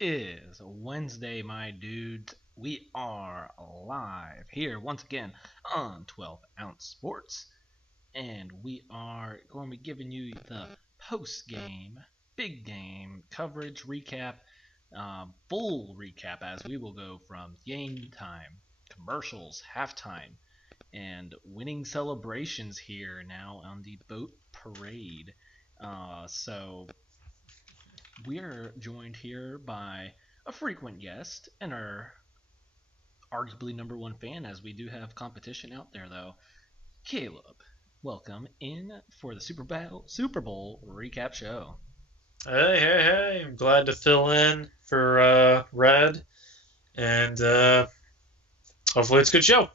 Is Wednesday, my dudes. We are live here once again on 12 Ounce Sports, and we are going to be giving you the post game, big game coverage recap, full recap as we will go from game time, commercials, halftime, and winning celebrations here now on the boat parade. So we're joined here by a frequent guest and our arguably number one fan, as we do have competition out there, though. Caleb, welcome in for the Super Bowl recap show. Hey, hey, hey. I'm glad to fill in for Red, and hopefully it's a good show.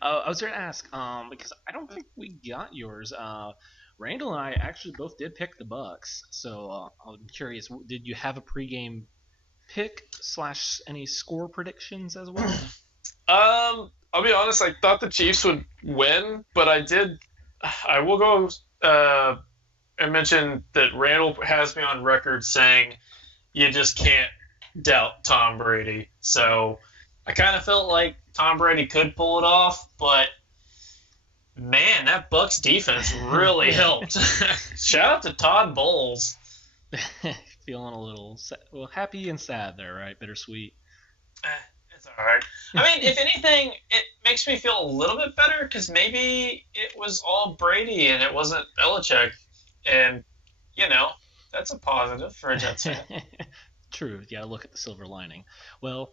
I was going to ask, because I don't think we got yours. Randall and I actually both did pick the Bucks, so I'm curious. Did you have a pregame pick slash any score predictions as well? I'll be honest. I thought the Chiefs would win, but I did. I will go and mention that Randall has me on record saying you just can't doubt Tom Brady. So I kind of felt like Tom Brady could pull it off, but man, that Bucks defense really helped. Shout out to Todd Bowles. Feeling a little well, happy and sad there, right? Bittersweet. Eh, it's all right. I mean, if anything, it makes me feel a little bit better because maybe it was all Brady and it wasn't Belichick, and you know that's a positive for a Jets fan. True. You gotta look at the silver lining. Well,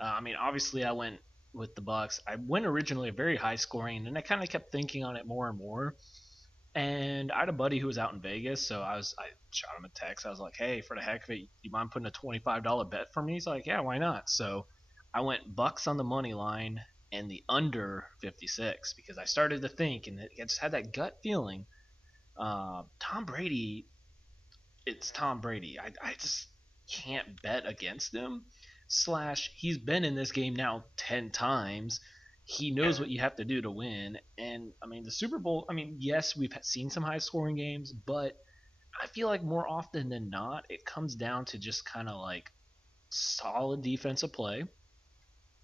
I mean, obviously, I went with the Bucks. I went originally very high scoring, and I kind of kept thinking on it more and more. And I had a buddy who was out in Vegas, so I shot him a text. I was like, "Hey, for the heck of it, you mind putting a $25 bet for me?" He's like, "Yeah, why not?" So I went Bucks on the money line and the under 56 because I started to think, and I just had that gut feeling. Tom Brady, it's Tom Brady. I just can't bet against him. Slash, he's been in this game now 10 times. He knows what you have to do to win. And, I mean, the Super Bowl, I mean, yes, we've seen some high scoring games, but I feel like more often than not, it comes down to just kind of like solid defensive play,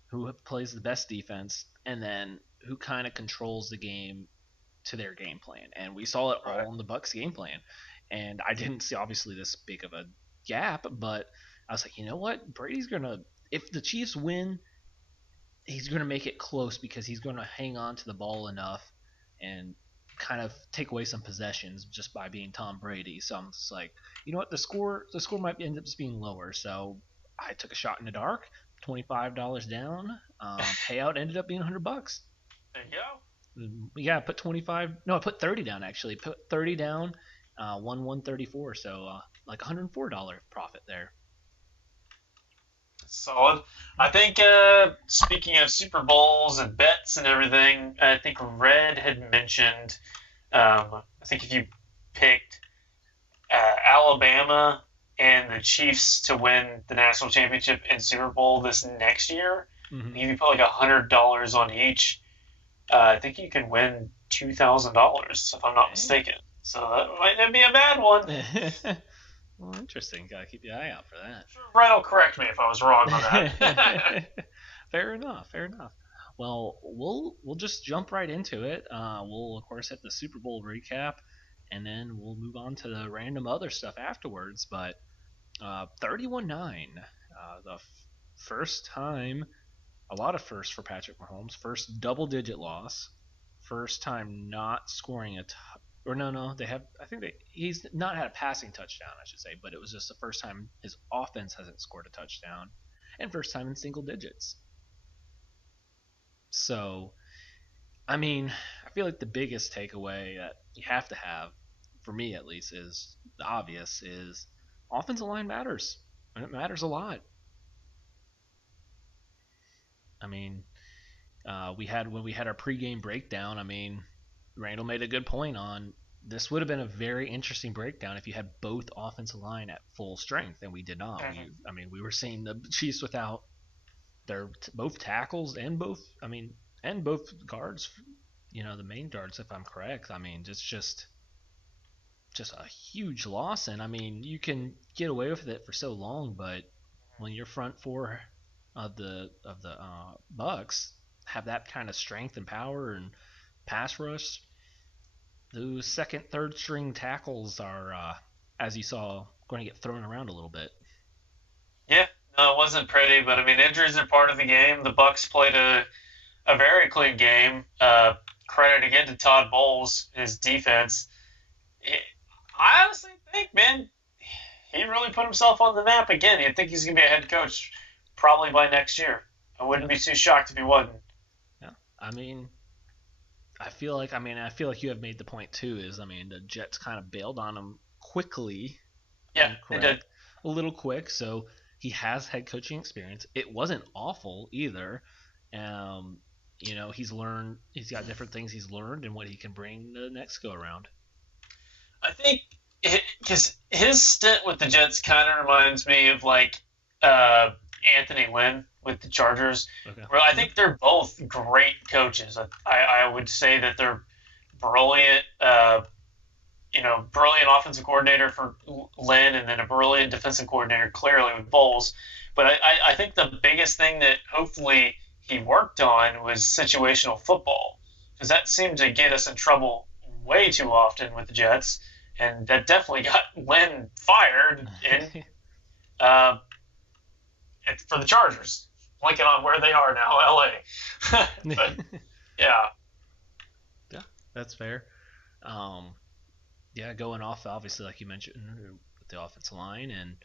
who plays the best defense, and then who kind of controls the game to their game plan. And we saw it Right. all in the Bucks game plan. And I didn't see obviously this big of a gap, but I was like, you know what? Brady's gonna, if the Chiefs win, he's gonna make it close because he's gonna hang on to the ball enough and kind of take away some possessions just by being Tom Brady. So I'm just like, you know what? The score might end up just being lower. So I took a shot in the dark, $25 down. Payout ended up being $100. There you go. Yeah, I put 25. No, I put 30 down actually. Put 30 down, won 134. So like $104 profit there. Solid. I think speaking of Super Bowls and bets and everything, I think Red had mentioned. I think if you picked Alabama and the Chiefs to win the national championship and Super Bowl this next year, Mm-hmm. if you put like $100 on each, I think you can win $2,000 if I'm not Hey. mistaken. So that might not be a bad one. Well, interesting. Gotta keep your eye out for Sure, Red will correct me if I was wrong on that. that. Fair enough. Fair enough. Well, we'll just jump right into it. We'll of course hit the Super Bowl recap, and then we'll move on to the random other stuff afterwards. But 31-9, the first time, a lot of firsts for Patrick Mahomes. First double-digit loss. First time not scoring or no, they have. I think he's not had a passing touchdown, I should say, but it was just the first time his offense hasn't scored a touchdown, and first time in single digits. So, I mean, I feel like the biggest takeaway that you have to have, for me at least, is the obvious: is offensive line matters, and it matters a lot. I mean, we had when we had our pregame breakdown. I mean, Randall made a good point on this would have been a very interesting breakdown if you had both offensive line at full strength, and we did not. I mean, we were seeing the Chiefs without their both tackles and both guards. You know, the main guards, if I'm correct. I mean, it's just just a huge loss. And I mean, you can get away with it for so long, but when your front four of the Bucks have that kind of strength and power and pass rush, those second, third string tackles are, as you saw, going to get thrown around a little bit. Yeah, no, it wasn't pretty, but I mean, injuries are part of the game. The Bucks played a very clean game. Credit again to Todd Bowles, his defense. I honestly think, man, he really put himself on the map again. I think he's going to be a head coach probably by next year. I wouldn't be too shocked if he wasn't. Yeah, I mean, I feel like you have made the point too. Is I mean, the Jets kind of bailed on him quickly. Yeah, they did. A little quick, so he has head coaching experience. It wasn't awful either. He's learned. He's got different things he's learned and what he can bring the next go around. I think because his stint with the Jets kind of reminds me of like Anthony Lynn with the Chargers. Okay. Where I think they're both great coaches. I would say that they're brilliant. Brilliant offensive coordinator for Lynn, and then a brilliant defensive coordinator clearly with Bowles. But I think the biggest thing that hopefully he worked on was situational football, because that seemed to get us in trouble way too often with the Jets, and that definitely got Lynn fired for the Chargers. Blinking on where they are now, LA. But yeah. Yeah, that's fair. Going off, obviously, like you mentioned, with the offensive line and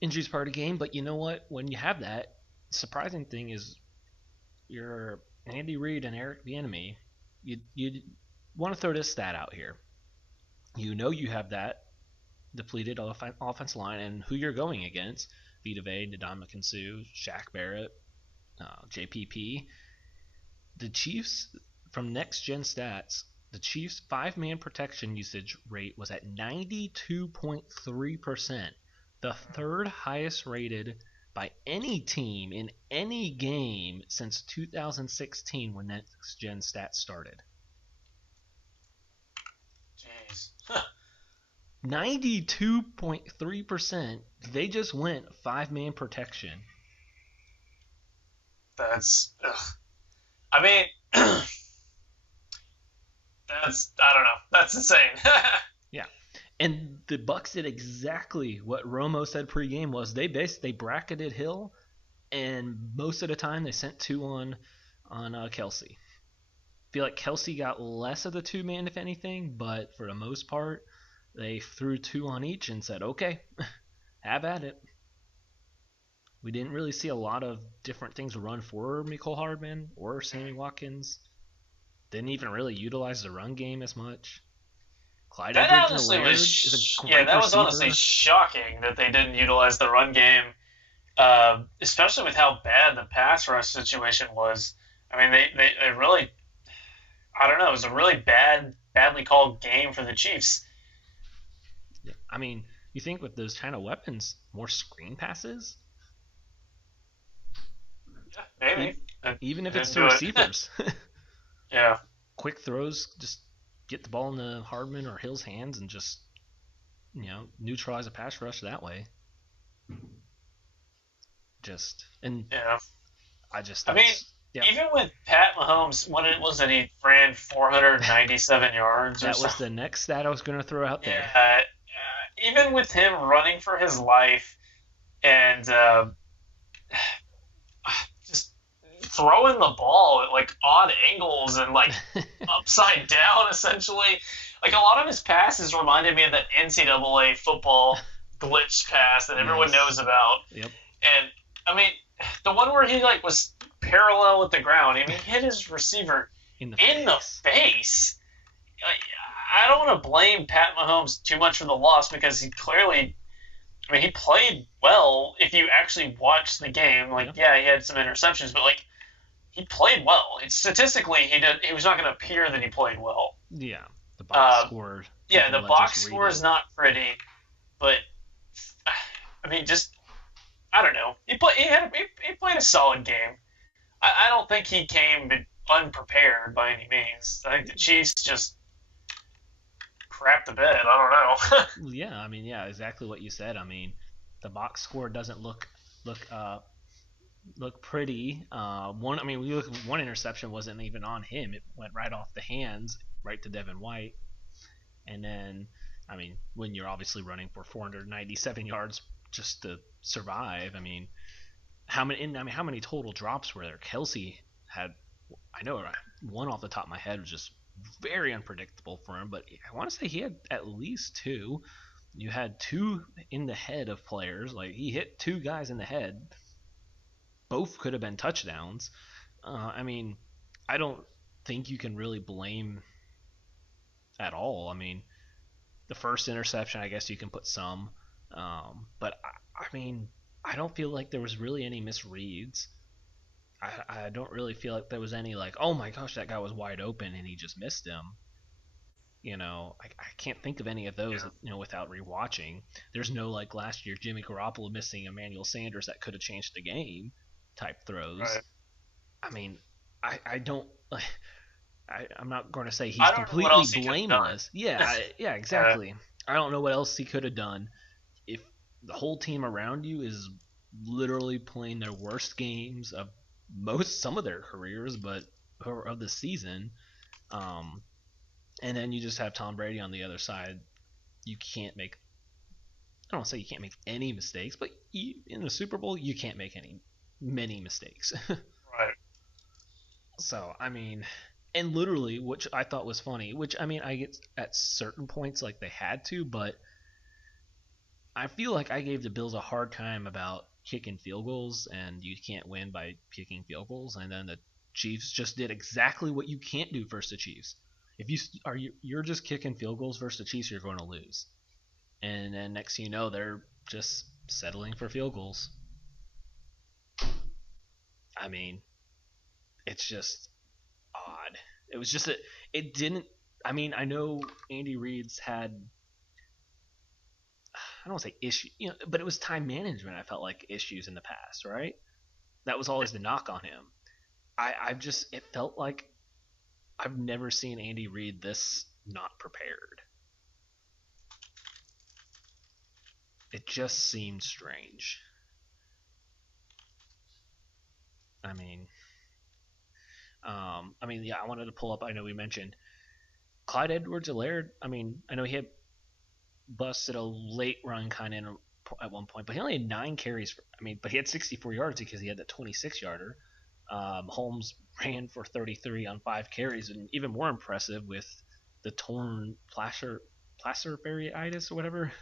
injuries part of the game. But you know what? When you have that, surprising thing is your Andy Reid and Eric Bieniemy. You want to throw this stat out here. You have that depleted offensive line, and who you're going against: Vita Vea, Ndamukong Suh, Shaq Barrett, JPP. The Chiefs, from Next Gen Stats, the Chiefs' 5-man protection usage rate was at 92.3%, the third highest rated by any team in any game since 2016 when Next Gen Stats started. Jeez. 92.3%. They just went 5-man protection. That's. I mean. I don't know. That's insane. Yeah. And the Bucks did exactly what Romo said pregame was they bracketed Hill, and most of the time they sent 2 on Kelce. I feel like Kelce got less of the 2-man, if anything, but for the most part, they threw 2 on each and said, okay, have at it. We didn't really see a lot of different things run for Mecole Hardman or Sammy Watkins. Didn't even really utilize the run game as much. Clyde that Edwards honestly that was receiver. honestly shocking that they didn't utilize the run game, especially with how bad the pass rush situation was. I mean, they really, I don't know, it was a really badly called game for the Chiefs. Yeah. I mean, you think with those kind of weapons, more screen passes? Yeah, maybe. Even if it's to receivers. Yeah. Quick throws, just get the ball in the Hardman or Hill's hands and just, neutralize a pass rush that way. Yeah. Even with Pat Mahomes, what it was that he ran 497 yards. That was the next stat I was going to throw out there. Yeah. Even with him running for his life and just throwing the ball at like odd angles and like upside down, essentially. Like a lot of his passes reminded me of that NCAA football glitch pass that everyone knows about. Yep. And I mean, the one where he like was parallel with the ground. I mean, he hit his receiver in the face. Like, I don't want to blame Pat Mahomes too much for the loss because he clearly, I mean, he played well. If you actually watch the game, like, he had some interceptions, but like, he played well. Statistically, he was not going to appear that he played well. Yeah, the box score. Yeah, the box score is not pretty, but I mean, just I don't know. He played a solid game. I don't think he came unprepared by any means. I think the Chiefs just crap the bed. I don't know. Yeah, I mean, yeah, exactly what you said. I mean, the box score doesn't look pretty. We look one interception wasn't even on him; it went right off the hands, right to Devin White. And then, I mean, when you're obviously running for 497 yards just to survive, I mean, how many total drops were there? Kelsey had, I know one off the top of my head was just very unpredictable for him, but I want to say he had at least two. You had two in the head of players. Like, he hit two guys in the head. Both could have been touchdowns. I mean, I don't think you can really blame at all. I mean, the first interception, I guess you can put some. But, I mean, I don't feel like there was really any misreads. I don't really feel like there was any like, oh my gosh, that guy was wide open and he just missed him. I can't think of any of those, without rewatching. There's no like last year Jimmy Garoppolo missing Emmanuel Sanders that could have changed the game type throws. Right. I mean, I don't. I'm not going to say he's completely blameless. Yeah, yeah, exactly. I don't know what else he could have done. If the whole team around you is literally playing their worst games of some of their careers, but of the season, and then you just have Tom Brady on the other side, you can't make. I don't say you can't make any mistakes, but in the Super Bowl, you can't make many mistakes. Right. So, I mean, and literally, which I thought was funny, which, I mean, I get at certain points like they had to, but I feel like I gave the Bills a hard time about kicking field goals, and you can't win by kicking field goals, and then the Chiefs just did exactly what you can't do versus the Chiefs. If you're just kicking field goals versus the Chiefs, you're going to lose. And then next thing you know, they're just settling for field goals. I mean, it's just odd. It was just it didn't. I mean, I know Andy Reid's had, I don't want to say issue, but it was time management. I felt like issues in the past, right? That was always the knock on him. It felt like I've never seen Andy Reid this not prepared. It just seemed strange. I mean, yeah, I wanted to pull up. I know we mentioned Clyde Edwards-Helaire. I mean, I know he had busted a late run kind of at one point, but he only had 9 carries. But he had 64 yards because he had that 26-yarder. Holmes ran for 33 on 5 carries, and even more impressive with the torn plantar fasciitis or whatever.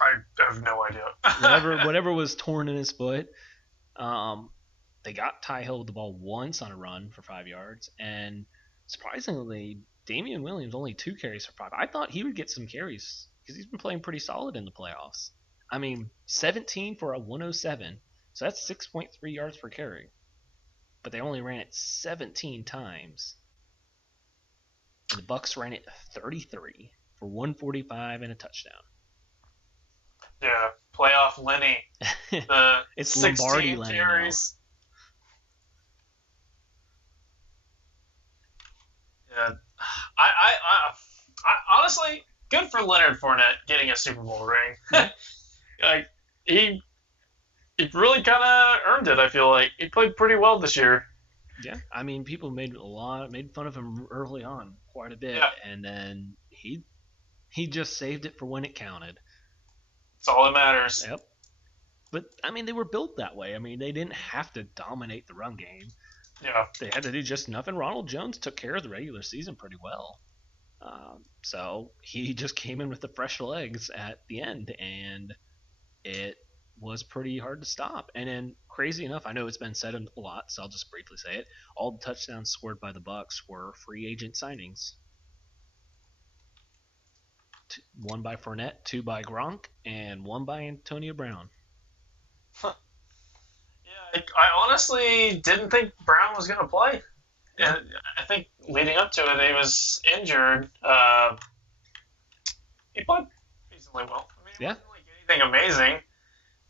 I have no idea. whatever was torn in his foot. They got Ty Hill with the ball once on a run for 5 yards, and surprisingly, Damian Williams only 2 carries for 5. I thought he would get some carries because he's been playing pretty solid in the playoffs. 17 for a 107, so that's 6.3 yards per carry. But they only ran it 17 times. And the Bucks ran it 33 for 145 and a touchdown. Yeah, playoff Lenny. It's Lombardi Lenny carries. Yeah, I honestly, good for Leonard Fournette getting a Super Bowl ring. Like he really kind of earned it. I feel like he played pretty well this year. Yeah, I mean, people made fun of him early on quite a bit, and then he just saved it for when it counted. That's all that matters. Yep. But I mean, they were built that way. I mean, they didn't have to dominate the run game. Yeah. They had to do just enough, and Ronald Jones took care of the regular season pretty well. So he just came in with the fresh legs at the end, and it was pretty hard to stop. And then, crazy enough, I know it's been said a lot, so I'll just briefly say it. All the touchdowns scored by the Bucks were free agent signings. 1 by Fournette, 2 by Gronk, and 1 by Antonio Brown. Huh. Yeah, I honestly didn't think Brown was going to play. And I think leading up to it, he was injured. He played reasonably well. He wasn't like anything amazing,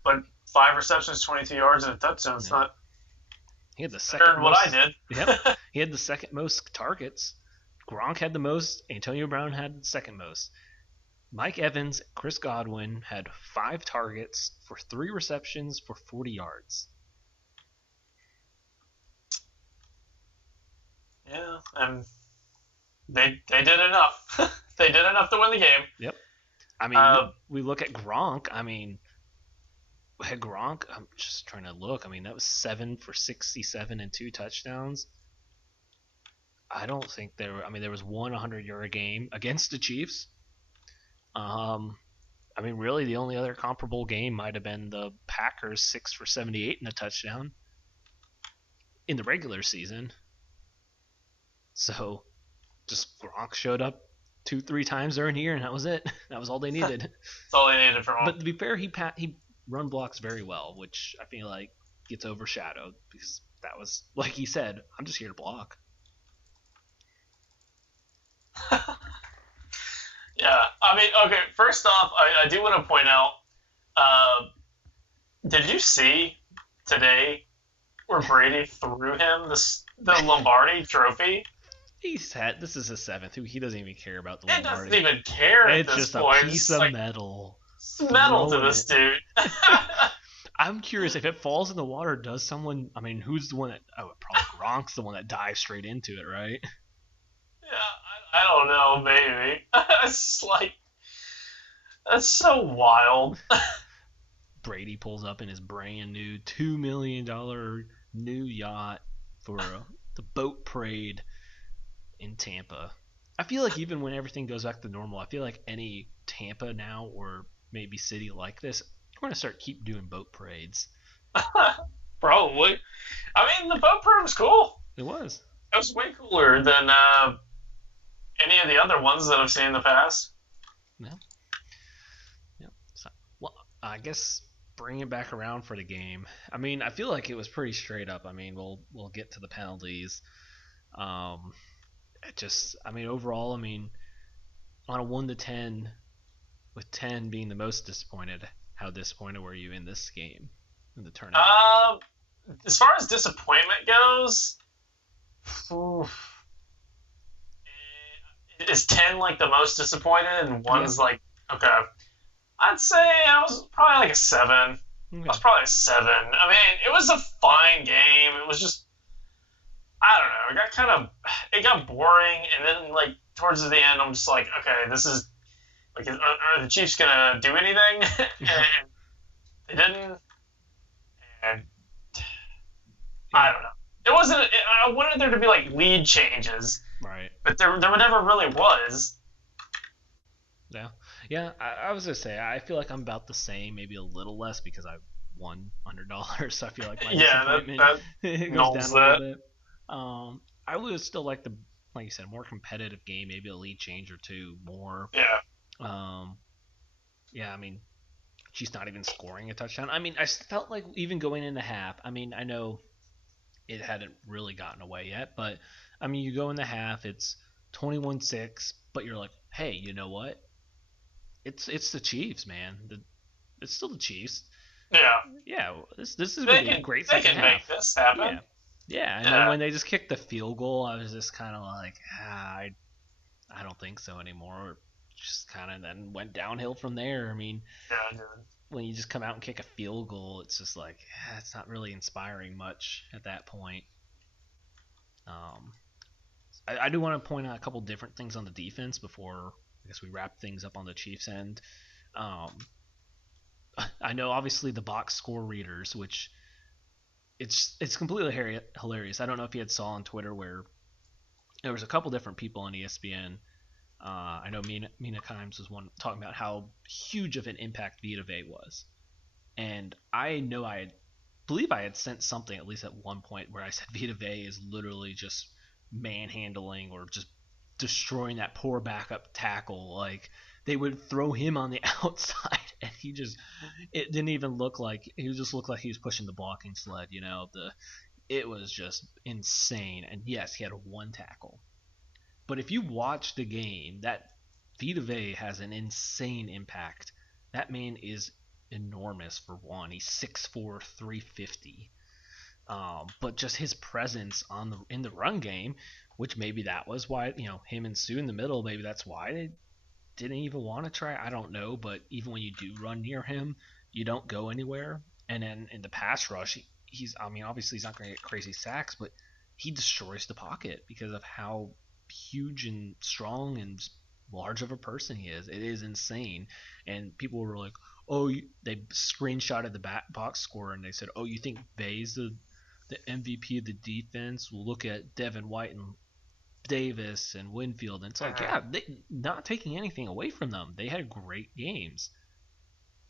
but 5 receptions, 22 yards, and a touchdown. It's not. He had the second better than what I did. Yep. He had the second most targets. Gronk had the most. Antonio Brown had the second most. Mike Evans, Chris Godwin had 5 targets for 3 receptions for 40 yards. Yeah, and they did enough. They did enough to win the game. Yep. I mean, we look at Gronk. I mean, Gronk, I'm just trying to look. I mean, that was 7 for 67 and 2 touchdowns. I don't think there were. I mean, there was one 100-yard game against the Chiefs. I mean, really, the only other comparable game might have been the Packers 6 for 78 and a touchdown in the regular season. So, just Gronk showed up 2-3 times during the year, and that was it. That was all they needed. That's all they needed from him. But to be fair, he run blocks very well, which I feel like gets overshadowed because that was, like he said, I'm just here to block. Yeah, I mean, okay, first off, I do want to point out, did you see today where Brady threw him the Lombardi trophy? This is his 7th. He doesn't even care about the Lombardi. It doesn't even care at it's this just point. a piece of metal. It's metal to this dude. I'm curious if it falls in the water. Does someone? I mean, who's the one that? Oh, probably Gronk's the one that dives straight into it, right? Yeah, I don't know, maybe. It's like that's so wild. Brady pulls up in his brand new $2 million new yacht for the boat parade in Tampa. I feel like even when everything goes back to normal, I feel like any Tampa now or maybe city like this, we're going to keep doing boat parades. Probably. I mean, the boat parade was cool. It was. It was way cooler than any of the other ones that I've seen in the past. Yeah. So, well, I guess bring it back around for the game. I mean, I feel like it was pretty straight up. I mean, we'll get to the penalties. I mean, overall, I mean, on a 1 to 10, with 10 being the most disappointed, how disappointed were you in this game, in the tournament? As far as disappointment goes, is 10 like the most disappointed, and 1's like, okay. I'd say I was probably like a 7. Okay. I was probably a 7. I mean, it was a fine game. It was just, I don't know. It got boring, and then like towards the end, I'm just like, okay, this is like, are the Chiefs gonna do anything? And they didn't. And I don't know. It wasn't. I wanted there to be like lead changes, Right. but there never really was. Yeah. I was gonna say I feel like I'm about the same, maybe a little less because I won $100, so I feel like my disappointment that goes down a little bit. I would still like like you said, more competitive game, maybe a lead change or two more. Yeah. Yeah, I mean, she's not even scoring a touchdown. I mean, I felt like even going into half, I mean, I know it hadn't really gotten away yet, but I mean, you go in the half, it's 21-6, but you're like, hey, you know what? It's the Chiefs, man. It's still the Chiefs. Yeah. Yeah, this is going to be a great second half. They can make this happen. Yeah, and then when they just kicked the field goal, I was just kind of like, I don't think so anymore. Just kind of then went downhill from there. I mean, when you just come out and kick a field goal, it's just like, it's not really inspiring much at that point. I do want to point out a couple different things on the defense before I guess we wrap things up on the Chiefs end. I know obviously the box score readers, which it's completely hilarious. I don't know if you had saw on Twitter where there was a couple different people on ESPN. I know Mina Kimes was one talking about how huge of an impact Vita Vea was, and I know believe I had sent something at least at one point where I said Vita Vea is literally just manhandling or just destroying that poor backup tackle. Like, they would throw him on the outside and it didn't even look like he looked like he was pushing the blocking sled, you know. It was just insane. And yes, he had 1 tackle. But if you watch the game, that Vita Vea has an insane impact. That man is enormous for one. He's 6'4", 350. But just his presence in the run game, which maybe that was why him and Sue in the middle, maybe that's why they didn't even want to try. I don't know, but even when you do run near him, you don't go anywhere. And then in the pass rush, he's obviously he's not going to get crazy sacks, but he destroys the pocket because of how huge and strong and large of a person he is. It is insane. And people were like, oh, they screenshotted the box score and they said, oh, you think Bay's the MVP of the defense? We'll look at Devin White and Davis and Winfield. And it's like, yeah, not taking anything away from them. They had great games.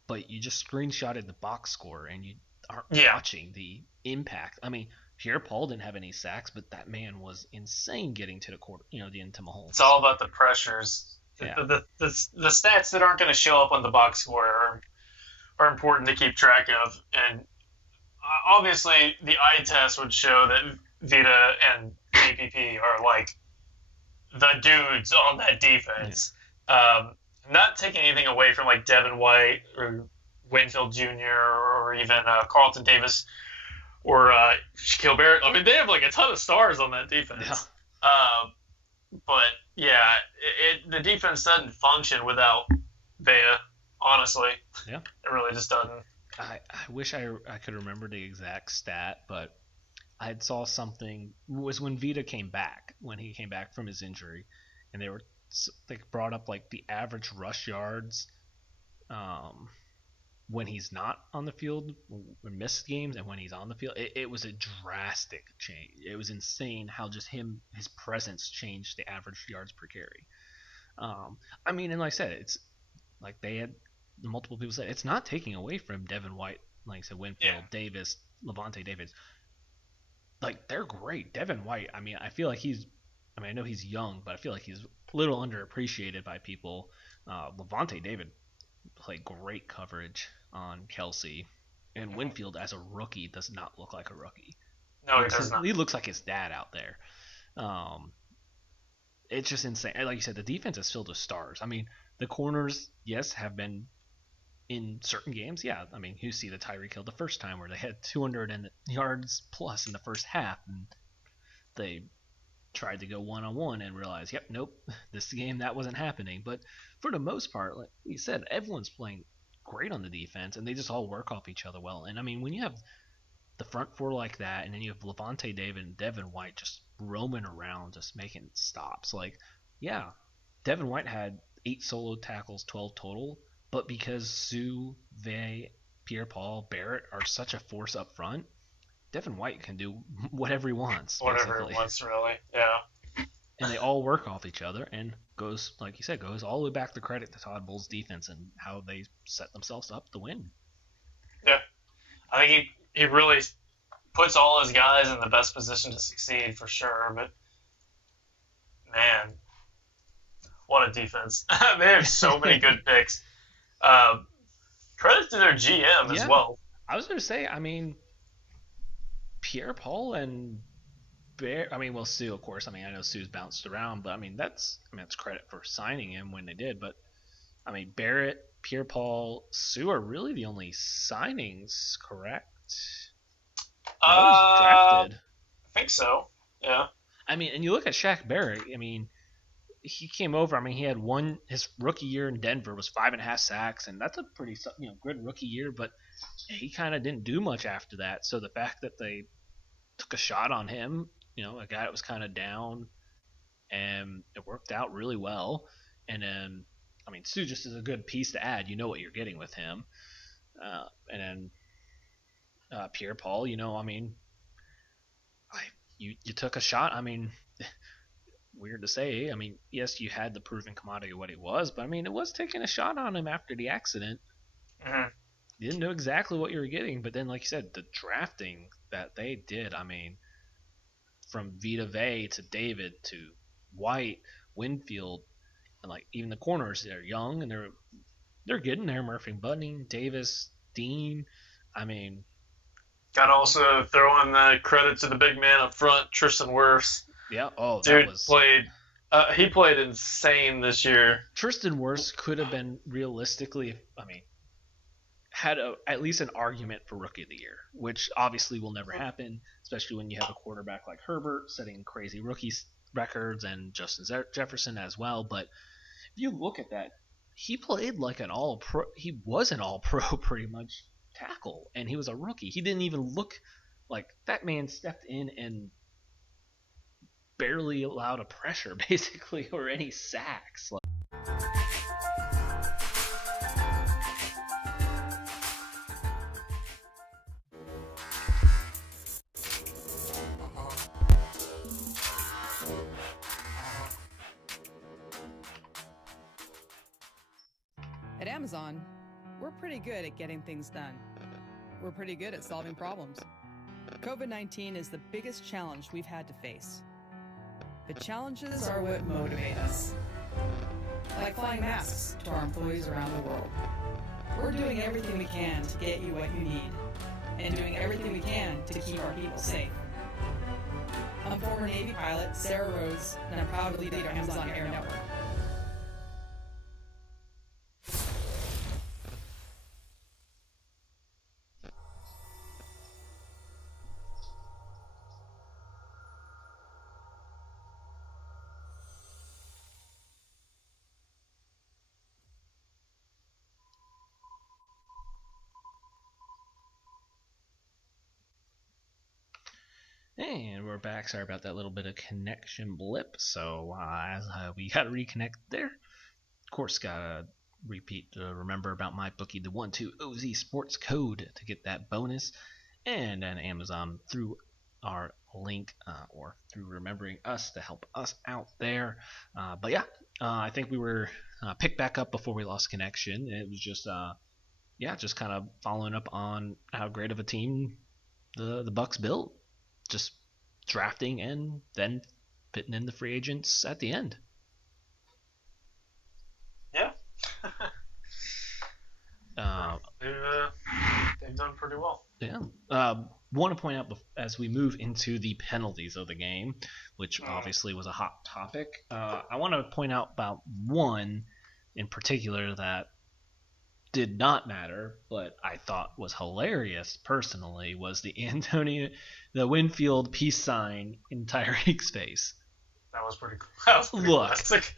But you just screenshotted the box score and you aren't watching the impact. I mean, Pierre-Paul didn't have any sacks, but that man was insane getting to the quarter, into Mahomes. It's all about the pressures. Yeah. The stats that aren't going to show up on the box score are important to keep track of. And obviously, the eye test would show that Vita and APP are like the dudes on that defense. Yeah. Not taking anything away from like Devin White or Winfield Jr. or even Carlton Davis or Shaquille Barrett. I mean, they have like a ton of stars on that defense. Yeah. But yeah, the defense doesn't function without Vea. Honestly, yeah, it really just doesn't. I wish I could remember the exact stat, but I saw something. It was when Vita came back, when he came back from his injury, and they brought up like the average rush yards when he's not on the field, when missed games, and when he's on the field. It was a drastic change. It was insane how just his presence changed the average yards per carry. I mean, and like I said, it's like they had multiple people said it's not taking away from Devin White, like I said, Winfield, Davis, Levante Davis. Like, they're great. Devin White, I mean, I feel like I know he's young, but I feel like he's a little underappreciated by people. Levante David played great coverage on Kelsey, and Winfield as a rookie does not look like a rookie. No, he does not. He looks like his dad out there. It's just insane. Like you said, the defense is filled with stars. I mean, the corners, yes, have been in certain games. Yeah, I mean, you see the Tyreek Hill the first time where they had 200 yards plus in the first half, and they tried to go one-on-one and realized, yep, nope, this game that wasn't happening. But for the most part, like you said, everyone's playing great on the defense, and they just all work off each other well. And I mean, when you have the front four like that, and then you have Levante David and Devin White just roaming around, just making stops. Like, yeah, Devin White had 8 solo tackles, 12 total, but because Sue, Vea, Pierre-Paul, Barrett are such a force up front, Devin White can do whatever he wants. Whatever basically. he wants, really. Yeah. And they all work off each other, and goes, like you said, goes all the way back to credit to Todd Bowles' defense and how they set themselves up to win. Yeah. I think he really puts all his guys in the best position to succeed, for sure. But, man, what a defense. They have so many good picks. Credit to their GM as well. I was going to say, I mean, Pierre-Paul and Sue, of course. I mean, I know Sue's bounced around, but I mean, that's credit for signing him when they did. But I mean, Barrett, Pierre-Paul, Sue are really the only signings, correct? Drafted. I think so. Yeah. I mean, and you look at Shaq Barrett. I mean, he came over. I mean, he had his rookie year in Denver was 5.5 sacks, and that's a pretty good rookie year. But he kind of didn't do much after that. So the fact that they took a shot on him, a guy that was kind of down, and it worked out really well. And then, I mean, Sue just is a good piece to add. You know what you're getting with him. And then Pierre-Paul, I mean, you took a shot. I mean, weird to say. I mean, yes, you had the proven commodity of what he was, but I mean, it was taking a shot on him after the accident. Mm-hmm. You didn't know exactly what you were getting, but then, like you said, the drafting that they did, I mean, from Vita Vea to David to White, Winfield, and like even the corners, they're young and they're getting there. Murphy Bunting, Davis, Dean. I mean, got to also throw in the credit to the big man up front, Tristan Wirfs. Yeah. Oh, dude played. He played insane this year. Tristan Wirfs could have been realistically, I mean, had at least an argument for Rookie of the Year, which obviously will never happen, especially when you have a quarterback like Herbert setting crazy rookie records and Justin Jefferson as well. But if you look at that, he played like an all-pro. He was an all-pro pretty much tackle, and he was a rookie. He didn't even look like that man stepped in and barely allowed a pressure, basically, or any sacks. At Amazon, we're pretty good at getting things done. We're pretty good at solving problems. COVID-19 is the biggest challenge we've had to face. The challenges are what motivate us. Like flying masks to our employees around the world. We're doing everything we can to get you what you need, and doing everything we can to keep our people safe. I'm former Navy pilot Sarah Rose, and I'm proud to lead our Amazon Air Network. And we're back. Sorry about that little bit of connection blip. So we got to reconnect there. Of course, got to repeat to remember about MyBookie, the 12OZ Sports code to get that bonus. And then Amazon through our link or through remembering us to help us out there. But yeah, I think we were picked back up before we lost connection. It was just, just kind of following up on how great of a team the Bucks built. Just drafting and then fitting in the free agents at the end. Yeah. They've done pretty well. Yeah. Want to point out as we move into the penalties of the game, which obviously was a hot topic, I want to point out about one in particular that did not matter, but I thought was hilarious personally, was the Winfield peace sign in Tyreek's face. That was pretty cool. That was pretty classic.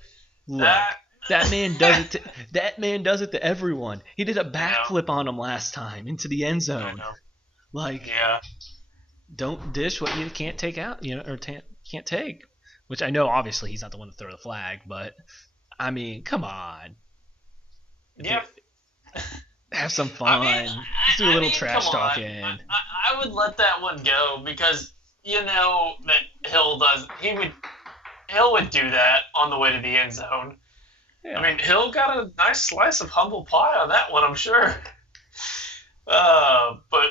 That man does it. That man does it to everyone. He did a backflip on him last time into the end zone. Don't dish what you can't take out, or can't take. Which I know, obviously, he's not the one to throw the flag, but I mean, come on. Yeah. Have some fun. Let's do a little trash talking. I would let that one go because you know that Hill would do that on the way to the end zone. Yeah. I mean, Hill got a nice slice of humble pie on that one, I'm sure. But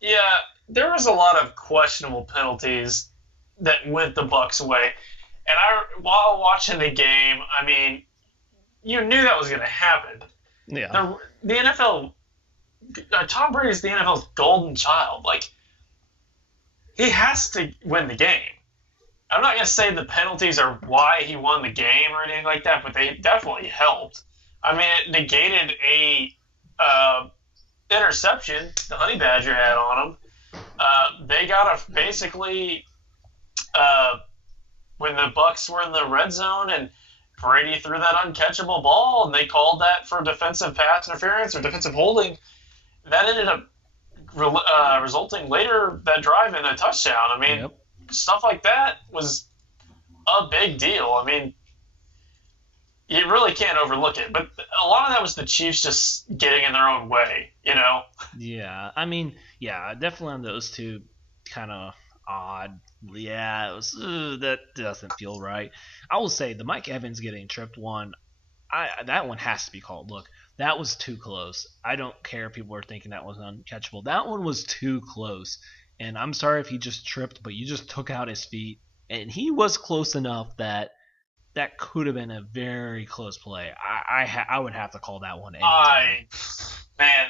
yeah, there was a lot of questionable penalties that went the Bucks' way. And while watching the game, I mean, you knew that was going to happen. Yeah. The NFL, Tom Brady is the NFL's golden child. Like, he has to win the game. I'm not going to say the penalties are why he won the game or anything like that, but they definitely helped. I mean, it negated a interception the Honey Badger had on him. They got basically when the Bucks were in the red zone and Brady threw that uncatchable ball, and they called that for defensive pass interference or defensive holding. That ended up resulting later that drive in a touchdown. I mean, stuff like that was a big deal. I mean, you really can't overlook it. But a lot of that was the Chiefs just getting in their own way, Yeah, I mean, definitely on those two, kind of odd. Yeah, it was, that doesn't feel right. I will say the Mike Evans getting tripped one, that one has to be called. Look, that was too close. I don't care if people are thinking that was uncatchable. That one was too close. And I'm sorry if he just tripped, but you just took out his feet. And he was close enough that could have been a very close play. I would have to call that one. Man,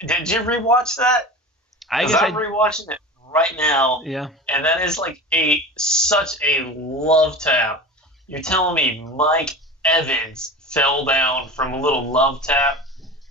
did you rewatch that? I'm rewatching it right now. Yeah. And that is like such a love tap. You're telling me Mike Evans fell down from a little love tap?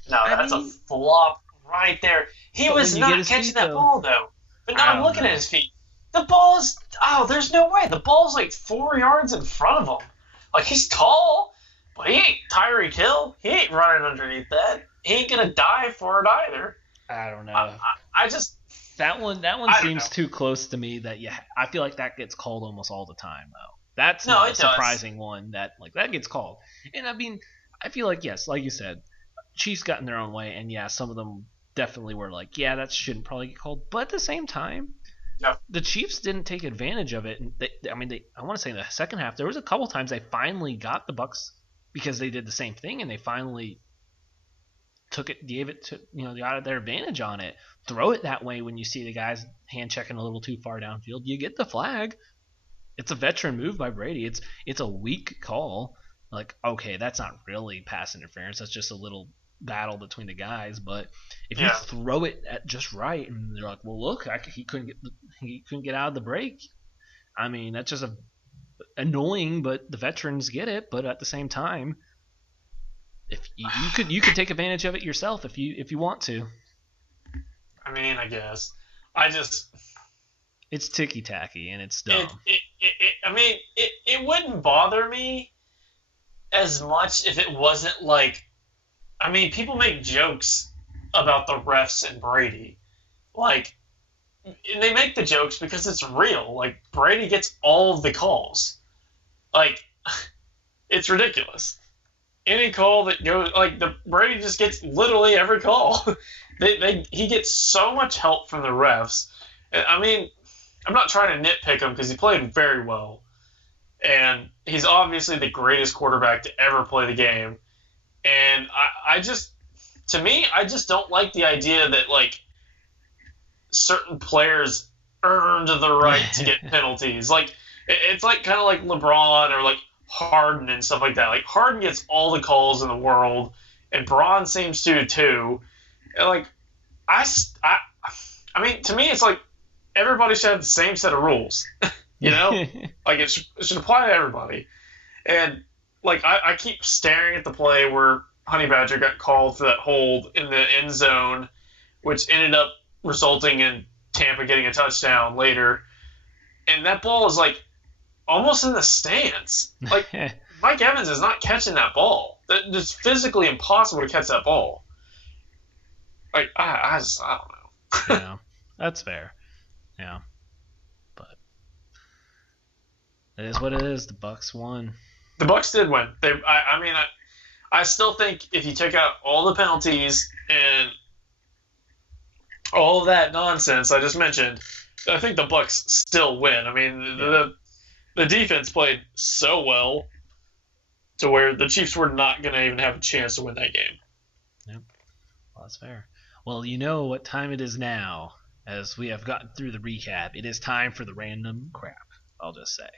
No, that's a flop right there. He But was when you get not his catching feet, that though- ball, though. But now I I'm don't looking know. at his feet. The ball is... Oh, there's no way. The ball's like 4 yards in front of him. Like, he's tall, but he ain't Tyreek Hill. He ain't running underneath that. He ain't going to dive for it either. I don't know. I just... That one I don't seems know. too close to me. That I feel like that gets called almost all the time, though. That's No, not it a does. surprising one that that gets called. And I mean, I feel like yes, like you said, Chiefs got in their own way, and yeah, some of them definitely were like, yeah, that shouldn't probably get called. But at the same time, Yeah. the Chiefs didn't take advantage of it. And I want to say in the second half, there was a couple times they finally got the Bucks because they did the same thing, and they finally gave it to they got their advantage on it. Throw it that way when you see the guys hand checking a little too far downfield, you get the flag. It's a veteran move by Brady. It's a weak call. Like, okay, that's not really pass interference. That's just a little battle between the guys. But if you Yeah. throw it at just right, and they're like, well, look, he couldn't get out of the break. I mean, that's just annoying. But the veterans get it. But at the same time, if you could take advantage of it yourself if you want to. I mean, I guess. It's ticky tacky and it's dumb. It wouldn't bother me as much if it wasn't like... I mean, people make jokes about the refs and Brady. Like, and they make the jokes because it's real. Like, Brady gets all of the calls. Like, it's ridiculous. Any call that goes... Like, Brady just gets literally every call. He gets so much help from the refs. I mean, I'm not trying to nitpick him because he played very well. And he's obviously the greatest quarterback to ever play the game. And I just don't like the idea that, like, certain players earned the right to get penalties. Like, it's like kind of like LeBron or like Harden and stuff like that. Like, Harden gets all the calls in the world, and Braun seems to too. And like, I mean, to me, it's like everybody should have the same set of rules. You know, like it should apply to everybody. And like, I keep staring at the play where Honey Badger got called for that hold in the end zone, which ended up resulting in Tampa getting a touchdown later. And that ball is like almost in the stands. Like, Mike Evans is not catching that ball. It's physically impossible to catch that ball. Like, I don't know. Yeah, that's fair. Yeah, but it is what it is. The Bucks won. The Bucks did win. I still think if you take out all the penalties and all of that nonsense I just mentioned, I think the Bucks still win. I mean, the defense played so well to where the Chiefs were not going to even have a chance to win that game. Yep. Well, that's fair. Well, you know what time it is now. As we have gotten through the recap, it is time for the random crap, I'll just say.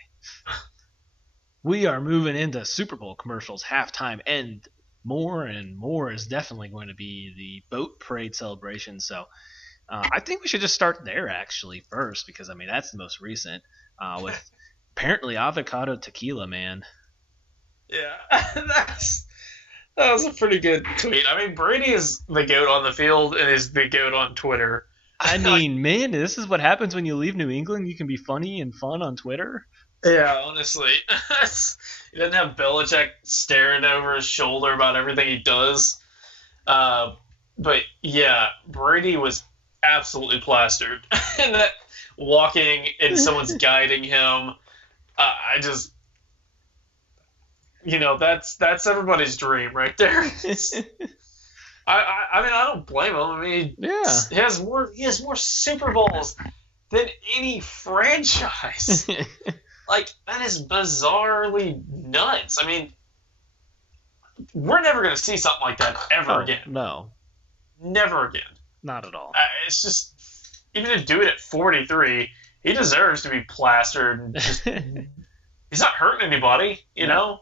We are moving into Super Bowl commercials, halftime, and more is definitely going to be the boat parade celebration. So I think we should just start there, actually, first, because, I mean, that's the most recent, with apparently avocado tequila, man. Yeah, that was a pretty good tweet. I mean, Brady is the GOAT on the field and is the GOAT on Twitter. I mean, man, this is what happens when you leave New England. You can be funny and fun on Twitter. Yeah, honestly. He doesn't have Belichick staring over his shoulder about everything he does. But, yeah, Brady was absolutely plastered. And that walking and someone's guiding him, that's everybody's dream right there. I mean, I don't blame him. I mean, Yeah. he has more Super Bowls than any franchise. Like, that is bizarrely nuts. I mean, we're never going to see something like that ever again. No, Never again. not at all. It's just, even to do it at 43, he deserves to be plastered. And just, he's not hurting anybody, you know?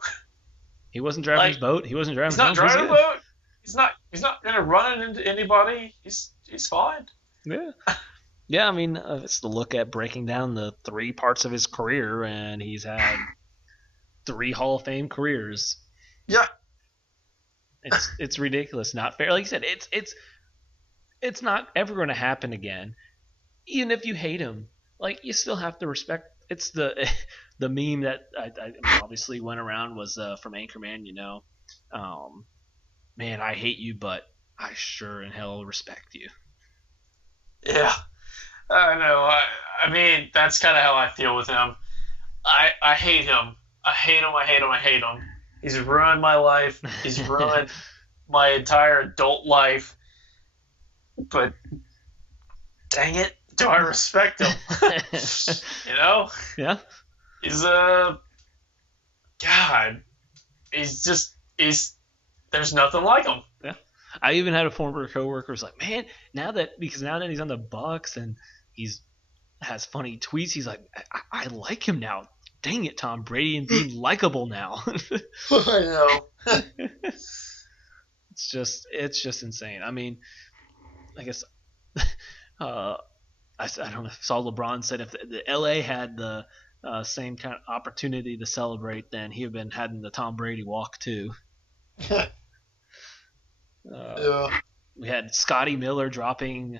He wasn't driving his boat. He wasn't driving. He's not his driving a boat. He's not going to run into anybody. He's fine. Yeah. Yeah, I mean, it's to look at breaking down the 3 parts of his career, and he's had 3 Hall of Fame careers. Yeah. It's ridiculous, not fair. Like you said, it's not ever going to happen again. Even if you hate him, like you still have to respect. It's the the meme that I obviously went around was from Anchorman. Man, I hate you, but I sure in hell respect you. Yeah, I know. I mean, that's kind of how I feel with him. I hate him. I hate him. I hate him. I hate him. He's ruined my life. He's ruined my entire adult life. But dang it, do I respect him? Yeah. He's God. He's there's nothing like him. Yeah. I even had a former coworker who's like, man, now that he's on the Bucks and he's has funny tweets, he's like, I like him now. Dang it, Tom Brady, and being likable now. I know. It's just insane. I mean, I guess I don't know. Saw LeBron said if the LA had the same kind of opportunity to celebrate, then he had been having the Tom Brady walk too. Yeah. We had Scotty Miller dropping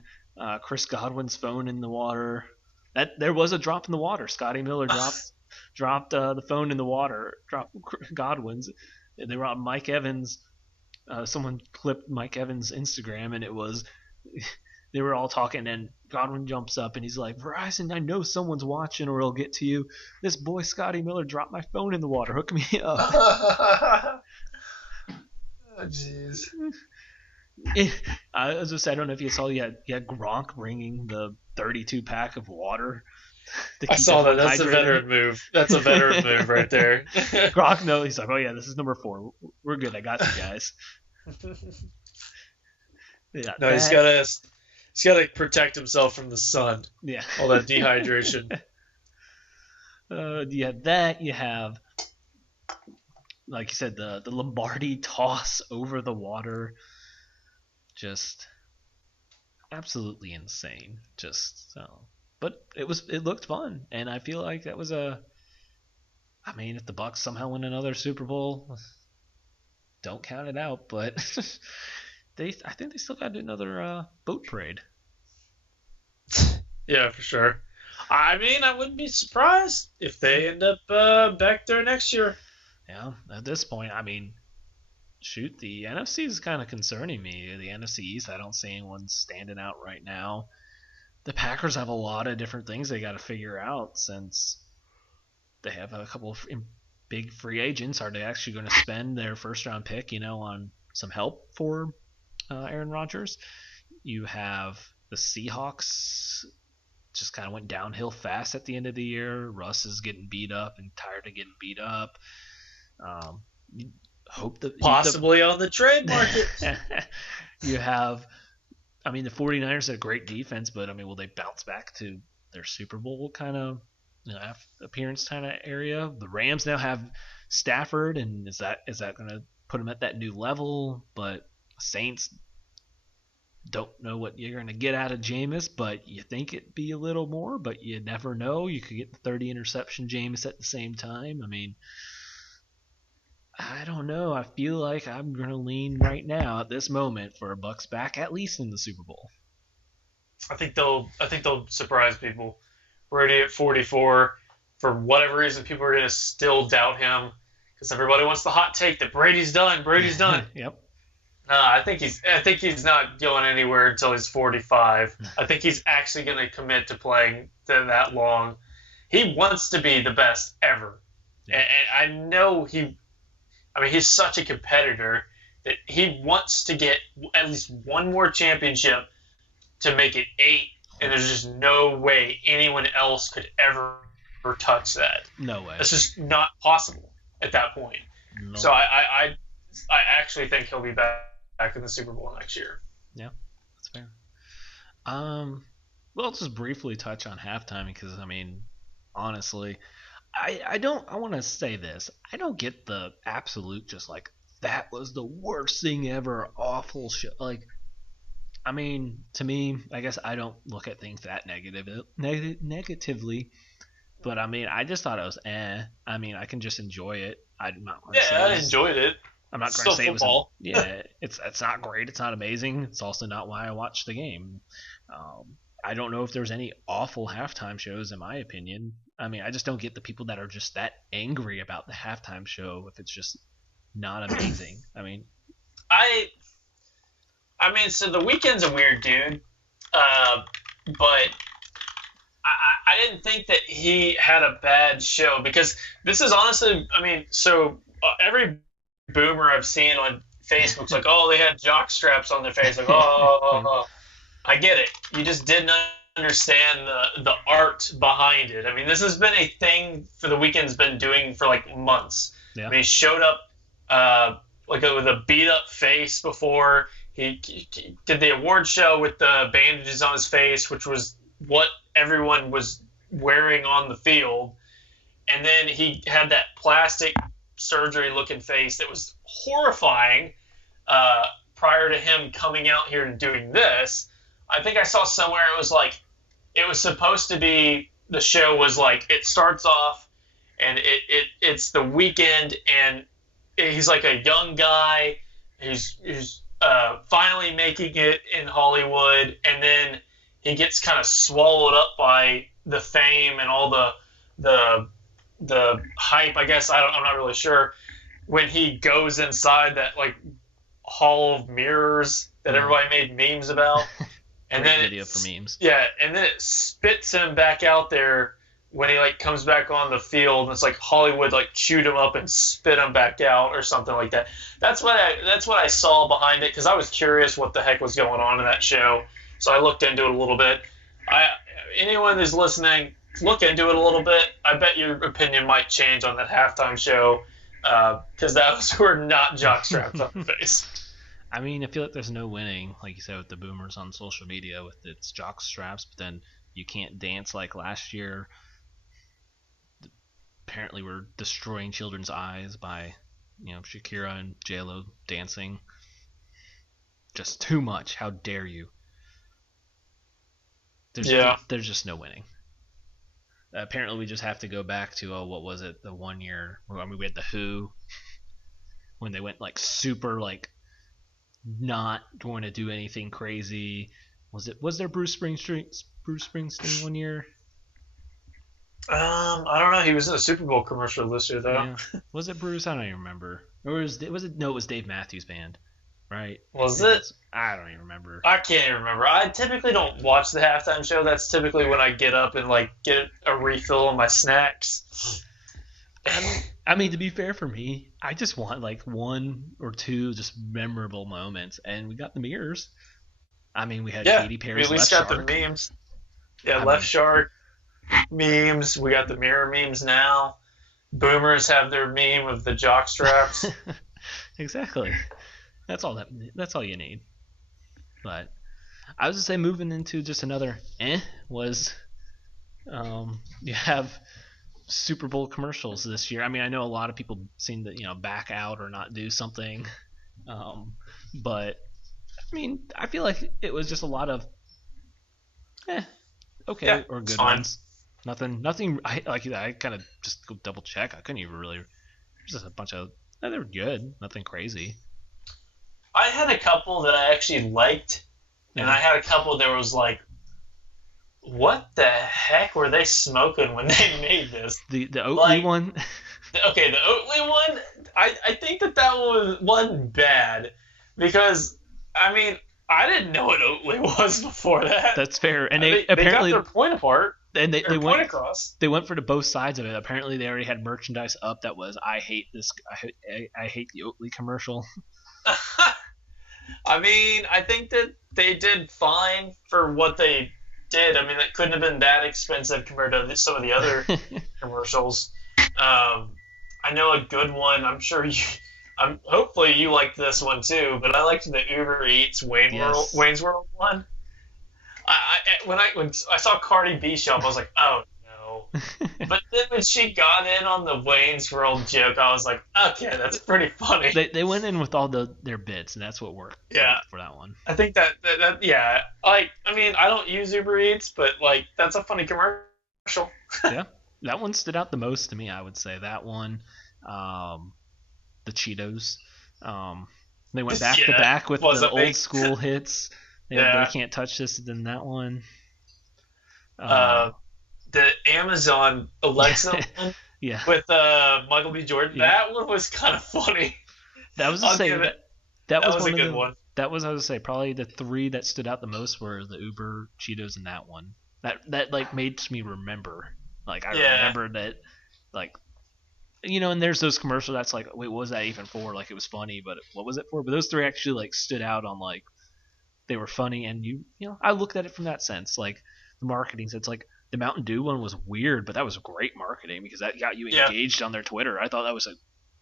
Chris Godwin's phone in the water. That there was a drop in the water. Scotty Miller dropped the phone in the water. Dropped Godwin's. They were on Mike Evans. Someone clipped Mike Evans' Instagram, and it was they were all talking, and Godwin jumps up and he's like, Verizon, I know someone's watching or it'll get to you. This boy Scotty Miller dropped my phone in the water. Hook me up. Oh, jeez. I was just I don't know if you saw, you had Gronk bringing the 32 pack of water. I saw that. That's a veteran move. That's a veteran move right there. Gronk, no, he's like, oh yeah, this is number 4. We're good. I got you guys. Yeah, no, he's gotta protect himself from the sun. Yeah, all that dehydration. You have that. You have, like you said, the Lombardi toss over the water. Just absolutely insane. Just so, but it looked fun, and I feel like that was I mean, if the Bucks somehow win another Super Bowl, don't count it out, but I think they still got to do another boat parade. Yeah, for sure. I mean, I wouldn't be surprised if they end up back there next year. Yeah, at this point, I mean, shoot, the NFC is kind of concerning me. The NFC East, I don't see anyone standing out right now. The Packers have a lot of different things they got to figure out since they have a couple of big free agents. Are they actually going to spend their first-round pick, on some help for Aaron Rodgers? You have the Seahawks just kind of went downhill fast at the end of the year. Russ is getting beat up and tired of getting beat up. You hope that possibly on the trade market. You have, I mean, the 49ers had a great defense, but I mean, will they bounce back to their Super Bowl kind of appearance kind of area? The Rams now have Stafford, and is that going to put them at that new level? But Saints don't know what you're going to get out of Jameis, but you think it'd be a little more, but you never know. You could get the 30 interception Jameis at the same time. I mean, I don't know. I feel like I'm going to lean right now at this moment for a Bucks back, at least in the Super Bowl. I think they'll surprise people. Brady at 44. For whatever reason, people are going to still doubt him because everybody wants the hot take that Brady's done. Brady's done. Yep. No, I think he's not going anywhere until he's 45. I think he's actually going to commit to playing that long. He wants to be the best ever, and I know he's such a competitor that he wants to get at least one more championship to make it 8, and there's just no way anyone else could ever touch that. No way. It's just not possible at that point. No. So I actually think he'll be back in the Super Bowl next year. Yeah, that's fair. Well, I'll just briefly touch on halftime because, I mean, honestly, I want to say this. I don't get the absolute just like, that was the worst thing ever, awful shit. Like, I mean, to me, I guess I don't look at things that negatively. But, I mean, I just thought it was I mean, I can just enjoy it. I'm not I enjoyed it. I'm not going to say football. It was. Yeah, it's not great. It's not amazing. It's also not why I watched the game. I don't know if there's any awful halftime shows, in my opinion. I mean, I just don't get the people that are just that angry about the halftime show if it's just not amazing. I mean, so The Weeknd's a weird dude, but I didn't think that he had a bad show, because this is honestly, every boomer I've seen on Facebook's like, oh, they had jock straps on their face, like, oh. I get it. You just didn't understand the art behind it. I mean, this has been a thing for The Weeknd's been doing for like months. Yeah. I mean, he showed up with a beat up face before. He did the award show with the bandages on his face, which was what everyone was wearing on the field. And then he had that plastic surgery looking face that was horrifying prior to him coming out here and doing this. I think I saw somewhere it was supposed to be, the show was like, it starts off and it's The Weeknd, and he's like a young guy who's finally making it in Hollywood, and then he gets kind of swallowed up by the fame and all the hype, I guess. I'm not really sure, when he goes inside that like hall of mirrors that everybody made memes about. And great then video for memes. Yeah, and then it spits him back out there when he like comes back on the field, and it's like Hollywood like chewed him up and spit him back out or something like that. That's what I saw behind it, because I was curious what the heck was going on in that show. So I looked into it a little bit. Anyone who's listening, look into it a little bit. I bet your opinion might change on that halftime show, because those were not jock straps on the face. I mean, I feel like there's no winning, like you said, with the boomers on social media with its jock straps, but then you can't dance like last year. Apparently we're destroying children's eyes by, Shakira and J-Lo dancing. Just too much. How dare you? There's just no winning. Apparently we just have to go back to, what was it, the 1 year, we had the Who, when they went like super like not going to do anything crazy. Was there Bruce Springsteen 1 year? I don't know. He was in a Super Bowl commercial this year, though. Yeah. Was it Bruce? I don't even remember. Or was it? No, it was Dave Matthews Band, right? Was it? I don't even remember. I can't even remember. I typically don't watch the halftime show. That's typically when I get up and like get a refill on my snacks. I mean, to be fair for me, I just want like one or two just memorable moments, and we got the mirrors. I mean, we had Katy Perry's Left Shark. We at least got the memes. Yeah, Left Shark memes. We got the mirror memes now. Boomers have their meme of the jock straps. Exactly. That's all you need. But I was to say, moving into just another was you have Super Bowl commercials this year. I mean, I know a lot of people seem to back out or not do something, but I mean, I feel like it was just a lot of okay or good ones. Nothing. I kind of just go double check. I couldn't even really. Just a bunch of. They were good. Nothing crazy. I had a couple that I actually liked, and I had a couple that was like, what the heck were they smoking when they made this? The Oatly one? Okay, the Oatly one, I think that wasn't bad, because, I mean, I didn't know what Oatly was before that. That's fair. And they apparently got their point apart. And they went across. They went for both sides of it. Apparently, they already had merchandise up that was "I hate this. I hate the Oatly commercial." I mean, I think that they did fine for what they did. I mean, it couldn't have been that expensive compared to some of the other commercials. I know a good one. I'm sure you. Hopefully you liked this one too. But I liked the Uber Eats Wayne's World one. When I saw Cardi B show up, I was like, oh no. But then when she got in on the Wayne's World joke, I was like, okay, that's pretty funny. They went in with all their bits, and that's what worked. For that one. I think that yeah. Like, I mean, I don't use Uber Eats, but like that's a funny commercial. Yeah, that one stood out the most to me. I would say that one, the Cheetos. They went back to back with the old school hits. They Can't touch this. Then that one. The Amazon Alexa one with Michael B. Jordan. Yeah. That one was kind of funny. That was the same. That was a good one. That was, I would say, probably the three that stood out the most were the Uber, Cheetos, and that one. That like makes me remember. Like I remember that, like, you know, and there's those commercials that's like, wait, what was that even for? Like it was funny, but what was it for? But those three actually like stood out on like they were funny, and you know, I looked at it from that sense, like the marketing. So it's like the Mountain Dew one was weird, but that was great marketing because that got you engaged on their Twitter. I thought that was a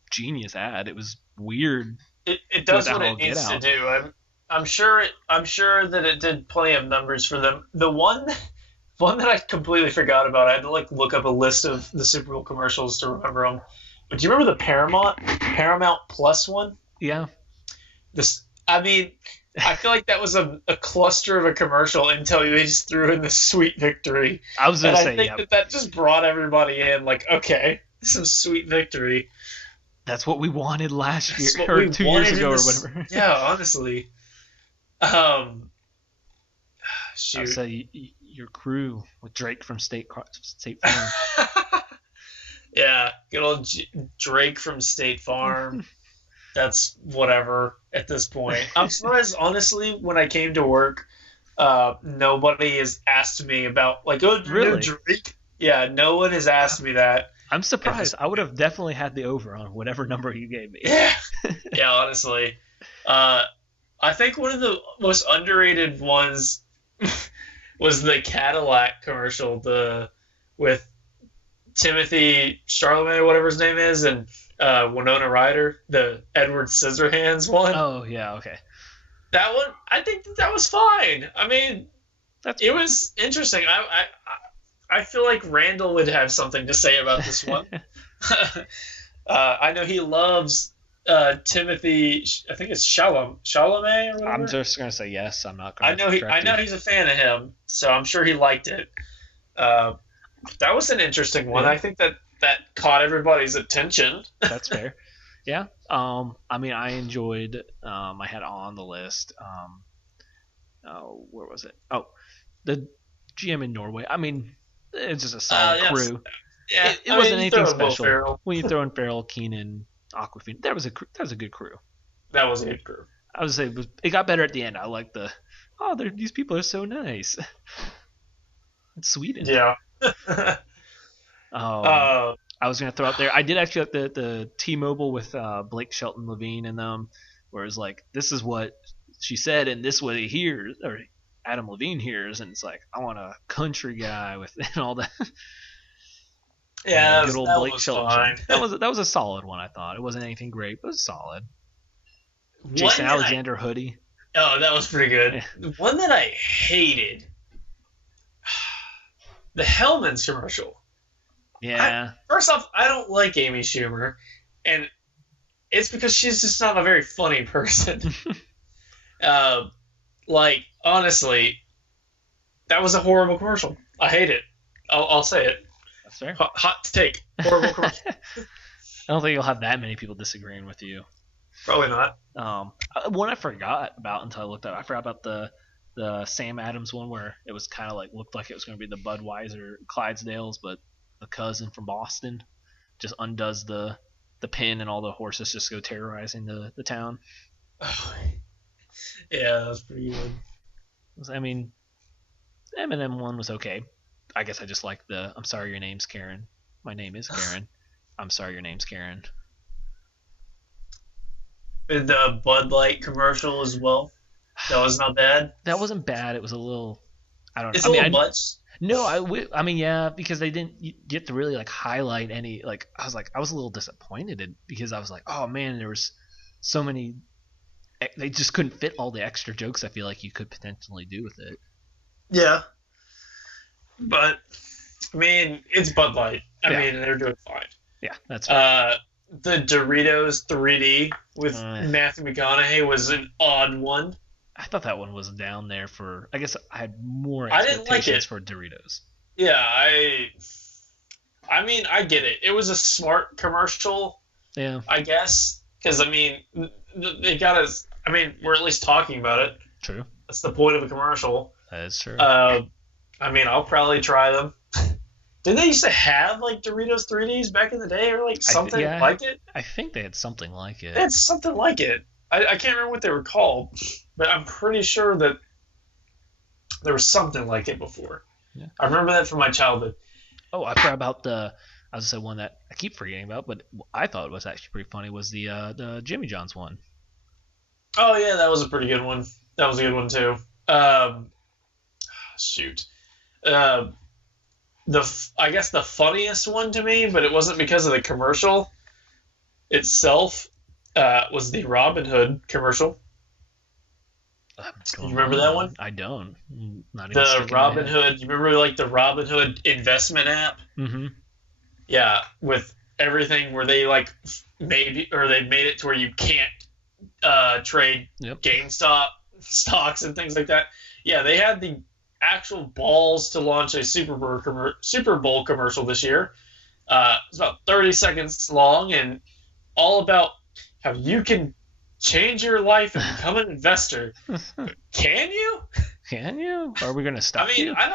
genius ad. It was weird. It does what it needs to do. I'm sure that it did plenty of numbers for them. The one that I completely forgot about, I had to like look up a list of the Super Bowl commercials to remember them. But do you remember the Paramount Plus one? Yeah. I feel like that was a cluster of a commercial until they just threw in the Sweet Victory. I was going to say, I think that just brought everybody in. Like, okay, some Sweet Victory. That's what we wanted last year or 2 years ago or whatever. Yeah, honestly. Shoot. I'll say your crew with Drake from State Farm. Yeah, good old Drake from State Farm. That's whatever at this point. I'm surprised, honestly, when I came to work, nobody has asked me about, like, really? Drake? Yeah, no one has asked me that. I'm surprised. I would have definitely had the over on whatever number you gave me. Yeah, yeah, honestly. I think one of the most underrated ones was the Cadillac commercial, with Timothy Chalamet or whatever his name is, and Winona Ryder, the Edward Scissorhands one. Oh yeah, okay. That one, I think that was fine. I mean, it was interesting. I feel like Randall would have something to say about this one. I know he loves Timothy. I think it's Chalamet or whatever. I'm just gonna say yes. I'm not gonna. I know he's a fan of him, so I'm sure he liked it. That was an interesting one. Yeah. I think that caught everybody's attention. That's fair. Yeah. I mean, I enjoyed. I had on the list. Where was it? Oh, the GM in Norway. I mean, it's just a solid crew. Yeah, it wasn't anything special. When you throw in Farrell, Keenan, Aquafina, that was a good crew. That was a good crew. I would say it got better at the end. I like these people are so nice. It's Sweden. Yeah. I was gonna throw out there. I did actually like the T-Mobile with Blake Shelton Levine in them, where it's like, this is what she said, and this is what he hears, or Adam Levine hears, and it's like, I want a country guy with and all that. Yeah, good old Blake Shelton. Fine. That was a solid one. I thought it wasn't anything great, but it was solid. Jason Alexander hoodie. Oh, that was pretty good. Yeah. The one that I hated, the Hellman's commercial. Yeah. First off, I don't like Amy Schumer, and it's because she's just not a very funny person. Like, honestly, that was a horrible commercial. I hate it. I'll say it. That's fair. Hot take. Horrible commercial. I don't think you'll have that many people disagreeing with you. Probably not. One I forgot about until I looked at it. I forgot about the Sam Adams one where it was kind of like looked like it was going to be the Budweiser Clydesdales, but the cousin from Boston just undoes the pin and all the horses just go terrorizing the town. Yeah, that was pretty good. I mean, the Eminem one was okay. I guess I just like the I'm sorry your name's Karen. My name is Karen. I'm sorry your name's Karen. The Bud Light commercial as well. That was not bad. That wasn't bad. It was a little. I don't know. It's a little much. No, I mean, yeah, because they didn't get to really like highlight any. Like, I was a little disappointed because I was like, oh man, there was so many. They just couldn't fit all the extra jokes I feel like you could potentially do with it. Yeah. But I mean, it's Bud Light. I mean, they're doing fine. Yeah, that's right. The Doritos 3D with Matthew McConaughey was an odd one. I thought that one was down there for. I guess I had more expectations for Doritos. Yeah, I mean, I get it. It was a smart commercial. Yeah. I guess because I mean, they got us. I mean, we're at least talking about it. True. That's the point of a commercial. That is true. I mean, I'll probably try them. Did they used to have like Doritos 3Ds back in the day, or like something like it? I think they had something like it. They had something like it. I can't remember what they were called, but I'm pretty sure that there was something like it before. Yeah. I remember that from my childhood. Oh, I forgot about the. I was gonna say one that I keep forgetting about, but I thought was actually pretty funny was the Jimmy John's one. Oh yeah, that was a pretty good one. That was a good one too. Shoot. I guess the funniest one to me, but it wasn't because of the commercial itself, was the Robin Hood commercial. You remember that one? I don't. Not even the Robin Hood. You remember like the Robin Hood investment app? Mm-hmm. Yeah, with everything where they like they made it to where you can't trade GameStop stocks and things like that. Yeah, they had the actual balls to launch a Super Bowl commercial this year. It's about 30 seconds long and all about how you can change your life and become an investor. Can you? Can you? Are we gonna stop? I mean, you? I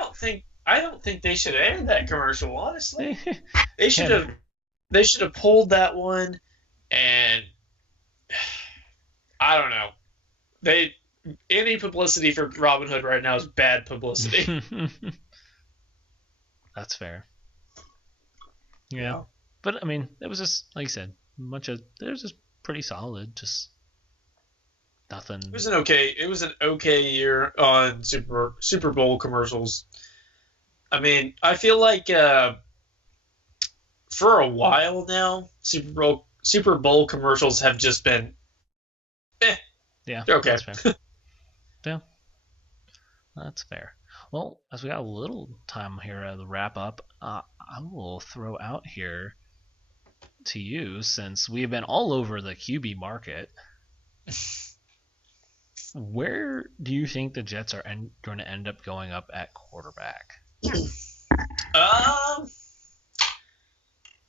don't think they should have aired that commercial. Honestly, they should have pulled that one, and I don't know. Any publicity for Robinhood right now is bad publicity. That's fair. Yeah, but I mean, it was just like you said, it was just pretty solid. Just nothing. It was an okay year on Super Bowl commercials. I mean, I feel like for a while now, Super Bowl commercials have just been yeah, okay. That's fair. Yeah, that's fair. Well, as we got a little time here to wrap up, I will throw out here to you, since we've been all over the QB market. Where do you think the Jets are going to end up going up at quarterback?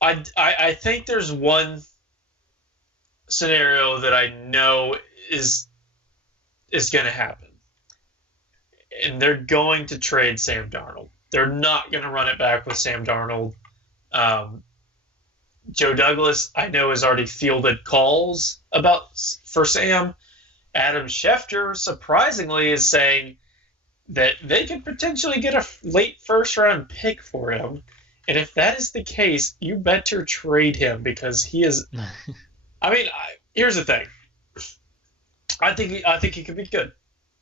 I think there's one scenario that I know is going to happen, and they're going to trade Sam Darnold. They're not going to run it back with Sam Darnold. Joe Douglas, I know, has already fielded calls for Sam. Adam Schefter, surprisingly, is saying that they could potentially get a late first-round pick for him. And if that is the case, you better trade him, because he is... I mean, here's the thing. I think he could be good.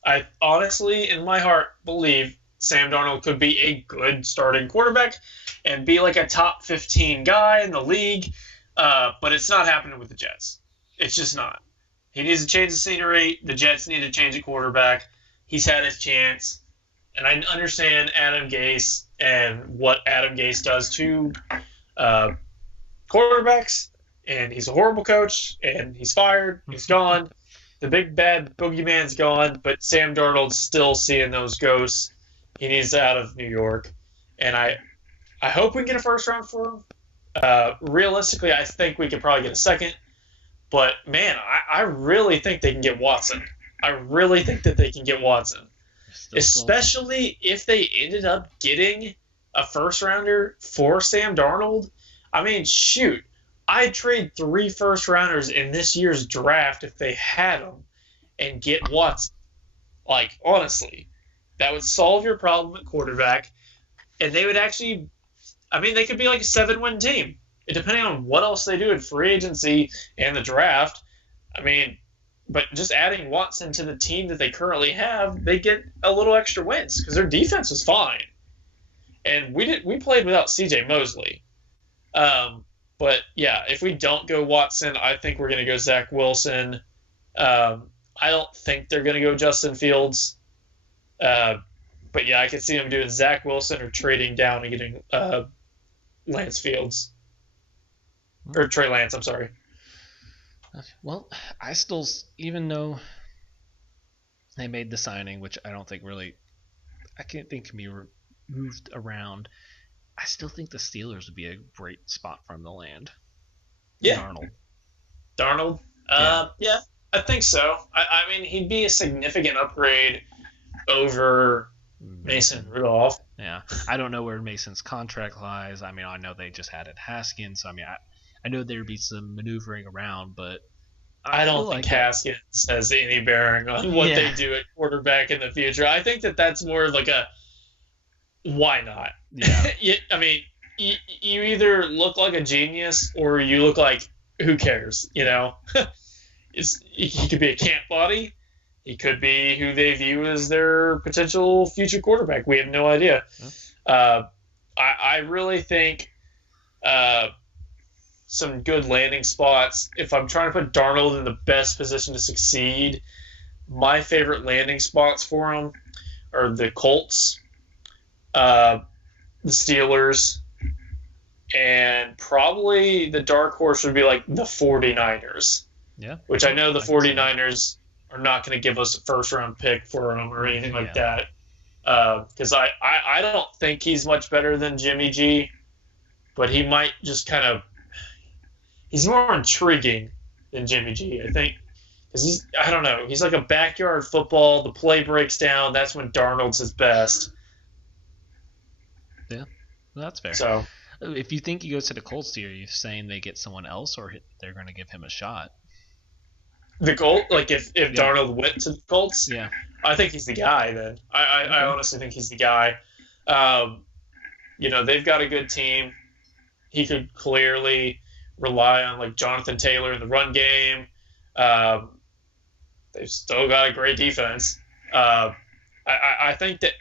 I honestly, in my heart, believe Sam Darnold could be a good starting quarterback and be like a top 15 guy in the league. But it's not happening with the Jets. It's just not. He needs to change the scenery. The Jets need to change a quarterback. He's had his chance. And I understand Adam Gase and what Adam Gase does to quarterbacks. And he's a horrible coach. And he's fired. He's gone. The big bad boogeyman's gone. But Sam Darnold's still seeing those ghosts. He needs out of New York. And I hope we can get a first round for him. Realistically, I think we could probably get a second. But, man, I really think they can get Watson. I really think that they can get Watson. Especially if they ended up getting a first-rounder for Sam Darnold. I mean, shoot. I'd trade 3 first-rounders in this year's draft if they had them and get Watson. Like, honestly, that would solve your problem at quarterback. And they would actually – I mean, they could be like a 7-win team. Depending on what else they do in free agency and the draft. I mean, but just adding Watson to the team that they currently have, they get a little extra wins because their defense was fine. And we played without C.J. Mosley. But, yeah, if we don't go Watson, I think we're going to go Zach Wilson. I don't think they're going to go Justin Fields. But, yeah, I could see them doing Zach Wilson or trading down and getting Lance Fields. Or Trey Lance, I'm sorry. Well, I still, even though they made the signing, which I don't think really, I can't think can be moved around, I still think the Steelers would be a great spot for him to land. Yeah. Darnold. Yeah. I think so. I mean, he'd be a significant upgrade over Mason Rudolph. Yeah, I don't know where Mason's contract lies. I mean, I know they just added Haskins. I mean, I know there'd be some maneuvering around, but I don't think Haskins has any bearing on what they do at quarterback in the future. I think that's more like a why not? Yeah. I mean, you either look like a genius or you look like who cares, you know? He could be a camp body. He could be who they view as their potential future quarterback. We have no idea. I really think some good landing spots. If I'm trying to put Darnold in the best position to succeed, my favorite landing spots for him are the Colts, the Steelers, and probably the dark horse would be like the 49ers. Yeah. Which I know the 49ers are not going to give us a first-round pick for him or anything like that. Because I don't think he's much better than Jimmy G, but he might just kind of – he's more intriguing than Jimmy G, I think. Because I don't know. He's like a backyard football. The play breaks down. That's when Darnold's his best. Yeah, well, that's fair. So if you think he goes to the Colts, are you saying they get someone else or they're going to give him a shot? The Colts, like if Darnold went to the Colts, yeah, I think he's the guy. Then I honestly think he's the guy. They've got a good team. He could clearly rely on like Jonathan Taylor in the run game. They've still got a great defense. I think that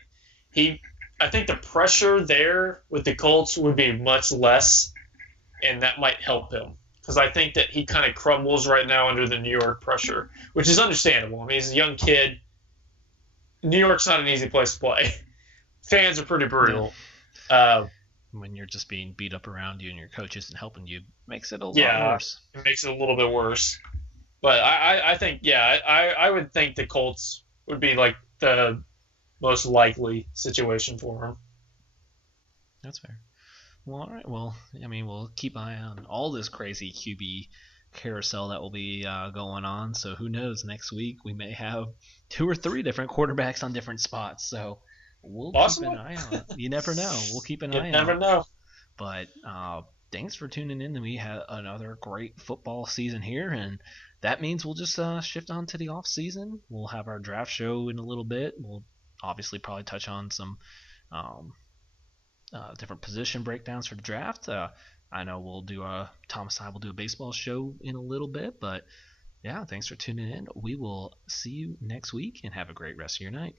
I think the pressure there with the Colts would be much less, and that might help him. Because I think that he kind of crumbles right now under the New York pressure, which is understandable. I mean, he's a young kid. New York's not an easy place to play. Fans are pretty brutal. When you're just being beat up around you and your coach isn't helping you, makes it a lot worse. It makes it a little bit worse. But I think, I would think the Colts would be like the most likely situation for him. That's fair. Well, all right. Well, I mean, we'll keep an eye on all this crazy QB carousel that will be going on. So who knows? Next week we may have 2 or 3 different quarterbacks on different spots. So we'll keep an eye on it. You never know. We'll keep an eye on it. You never know. But thanks for tuning in. We had another great football season here, and that means we'll just shift on to the off season. We'll have our draft show in a little bit. We'll obviously probably touch on some different position breakdowns for the draft. I know Thomas and I will do a baseball show in a little bit, but yeah, thanks for tuning in. We will see you next week and have a great rest of your night.